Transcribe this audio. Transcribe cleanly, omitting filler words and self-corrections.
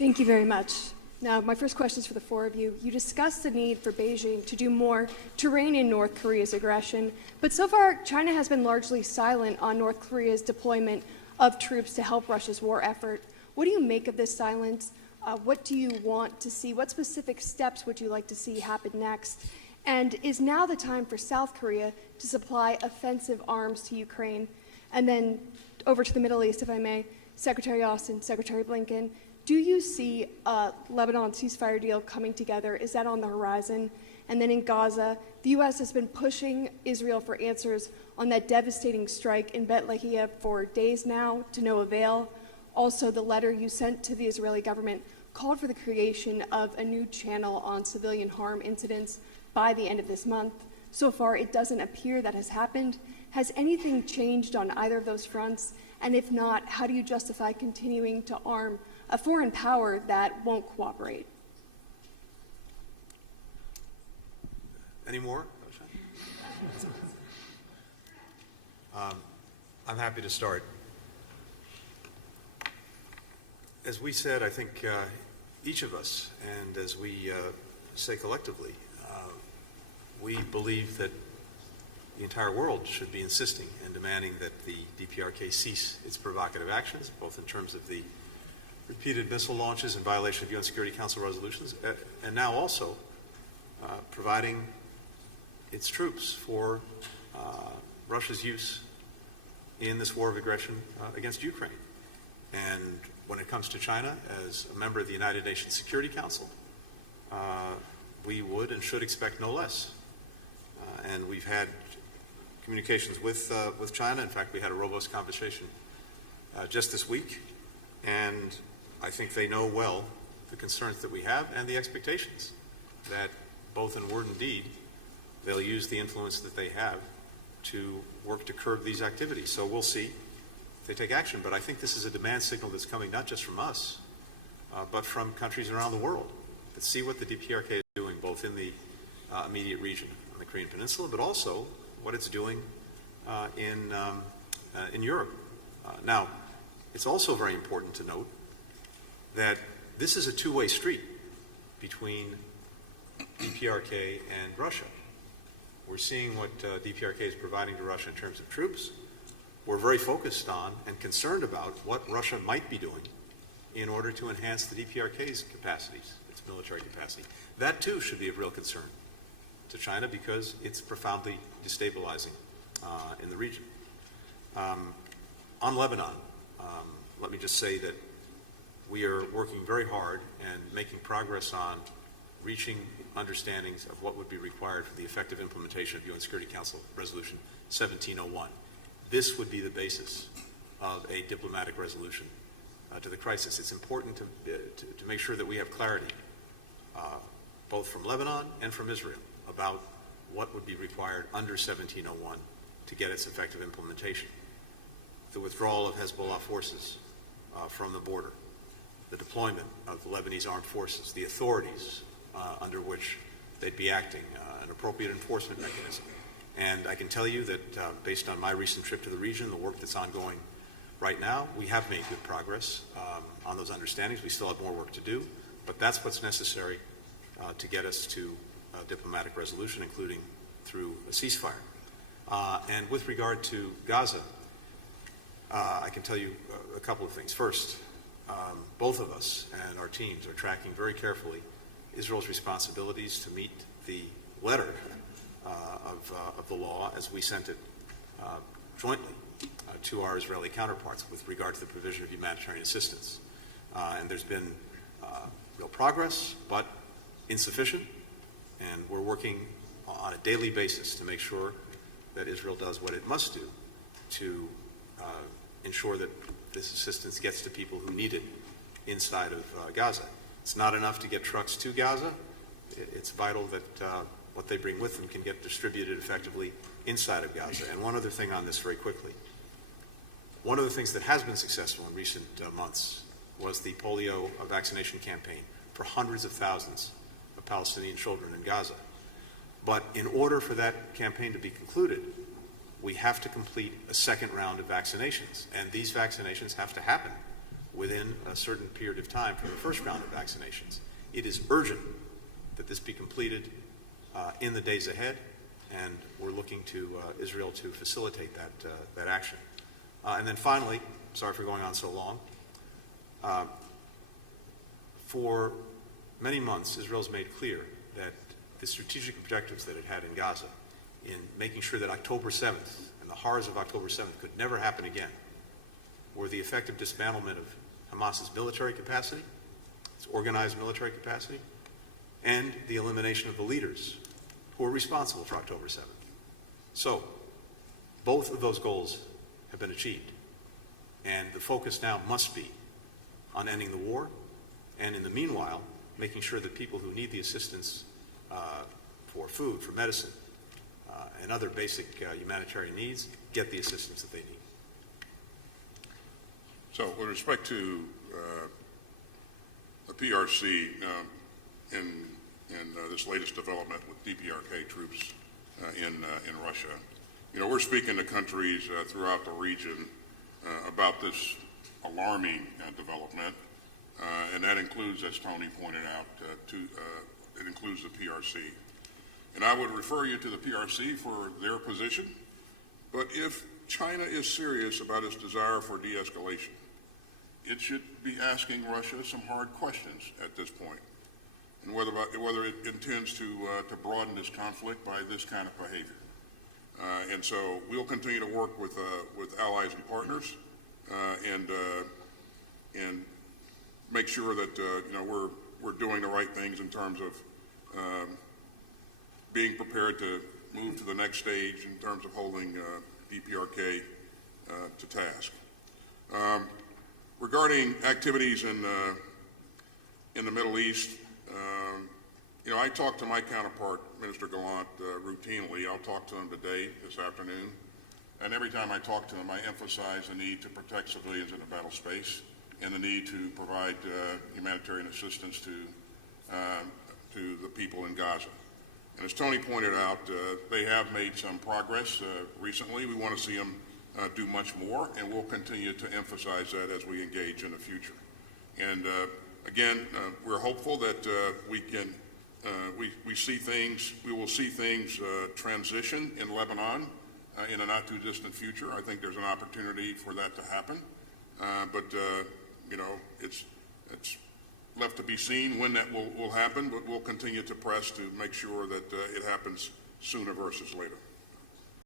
Thank you very much. Now, my first question is for the four of you. You discussed the need for Beijing to do more to rein in North Korea's aggression, but so far, China has been largely silent on North Korea's deployment of troops to help Russia's war effort. What do you make of this silence? What do you want to see? What specific steps would you like to see happen next? And is now the time for South Korea to supply offensive arms to Ukraine? And then over to the Middle East, if I may, Secretary Austin, Secretary Blinken, do you see a Lebanon ceasefire deal coming together? Is that on the horizon? And then in Gaza, the U.S. has been pushing Israel for answers on that devastating strike in Bet Lahia for days now, to no avail. Also, the letter you sent to the Israeli government called for the creation of a new channel on civilian harm incidents by the end of this month. So far, it doesn't appear that has happened. Has anything changed on either of those fronts? And if not, how do you justify continuing to arm a foreign power that won't cooperate? Any more? I'm happy to start. As we said, I think each of us, and as we say collectively, we believe that the entire world should be insisting and demanding that the DPRK cease its provocative actions, both in terms of the repeated missile launches in violation of UN Security Council resolutions, and now also providing its troops for Russia's use in this war of aggression against Ukraine. And when it comes to China, as a member of the United Nations Security Council, we would and should expect no less. And we've had communications with China. In fact, we had a robust conversation just this week, and I think they know well the concerns that we have and the expectations that both in word and deed, they'll use the influence that they have to work to curb these activities. So we'll see if they take action. But I think this is a demand signal that's coming not just from us, but from countries around the world that see what the DPRK is doing, both in the immediate region on the Korean Peninsula, but also what it's doing in Europe. Now, it's also very important to note that this is a two-way street between DPRK and Russia. We're seeing what DPRK is providing to Russia in terms of troops. We're very focused on and concerned about what Russia might be doing in order to enhance the DPRK's capacities, its military capacity. That too should be of real concern to China because it's profoundly destabilizing in the region. On Lebanon, let me just say that we are working very hard and making progress on reaching understandings of what would be required for the effective implementation of UN Security Council Resolution 1701. This would be the basis of a diplomatic resolution to the crisis. It's important to make sure that we have clarity, both from Lebanon and from Israel, about what would be required under 1701 to get its effective implementation. The withdrawal of Hezbollah forces from the border, the deployment of the Lebanese armed forces, the authorities under which they'd be acting, an appropriate enforcement mechanism. And I can tell you that based on my recent trip to the region, the work that's ongoing right now, we have made good progress on those understandings. We still have more work to do, but that's what's necessary to get us to a diplomatic resolution, including through a ceasefire. And with regard to Gaza, I can tell you a couple of things. First, both of us and our teams are tracking very carefully Israel's responsibilities to meet the letter of the law as we sent it jointly to our Israeli counterparts with regard to the provision of humanitarian assistance. And there's been real progress, but insufficient, and we're working on a daily basis to make sure that Israel does what it must do to ensure that this assistance gets to people who need it inside of Gaza. It's not enough to get trucks to Gaza. It's vital that what they bring with them can get distributed effectively inside of Gaza. And one other thing on this very quickly. One of the things that has been successful in recent months was the polio vaccination campaign for hundreds of thousands of Palestinian children in Gaza. But in order for that campaign to be concluded, we have to complete a second round of vaccinations. And these vaccinations have to happen within a certain period of time from the first round of vaccinations. It is urgent that this be completed in the days ahead, and we're looking to Israel to facilitate that action. And then finally, sorry for going on so long, for many months, Israel's made clear that the strategic objectives that it had in Gaza in making sure that October 7th and the horrors of October 7th could never happen again were the effective dismantlement of Hamas's military capacity, its organized military capacity, and the elimination of the leaders who were responsible for October 7th. So, both of those goals have been achieved. And the focus now must be on ending the war, and in the meanwhile, making sure that people who need the assistance for food, for medicine, and other basic humanitarian needs get the assistance that they need. So, with respect to the PRC in this latest development with DPRK troops in Russia, we're speaking to countries throughout the region about this alarming development, and that includes, as Tony pointed out, it includes the PRC. And I would refer you to the PRC for their position, but if China is serious about its desire for de-escalation, it should be asking Russia some hard questions at this point, and whether it intends to broaden this conflict by this kind of behavior. And so we'll continue to work with allies and partners, and make sure that we're doing the right things in terms of being prepared to move to the next stage in terms of holding DPRK to task. Regarding activities in the Middle East, I talk to my counterpart, Minister Gallant, routinely. I'll talk to him today, this afternoon. And every time I talk to him, I emphasize the need to protect civilians in the battle space and the need to provide humanitarian assistance to the people in Gaza. And as Tony pointed out, they have made some progress recently. We want to see them do much more, and we'll continue to emphasize that as we engage in the future. And again, we're hopeful that we will see things transition in Lebanon in a not too distant future. I think there's an opportunity for that to happen, but it's left to be seen when that will happen. But we'll continue to press to make sure that it happens sooner versus later.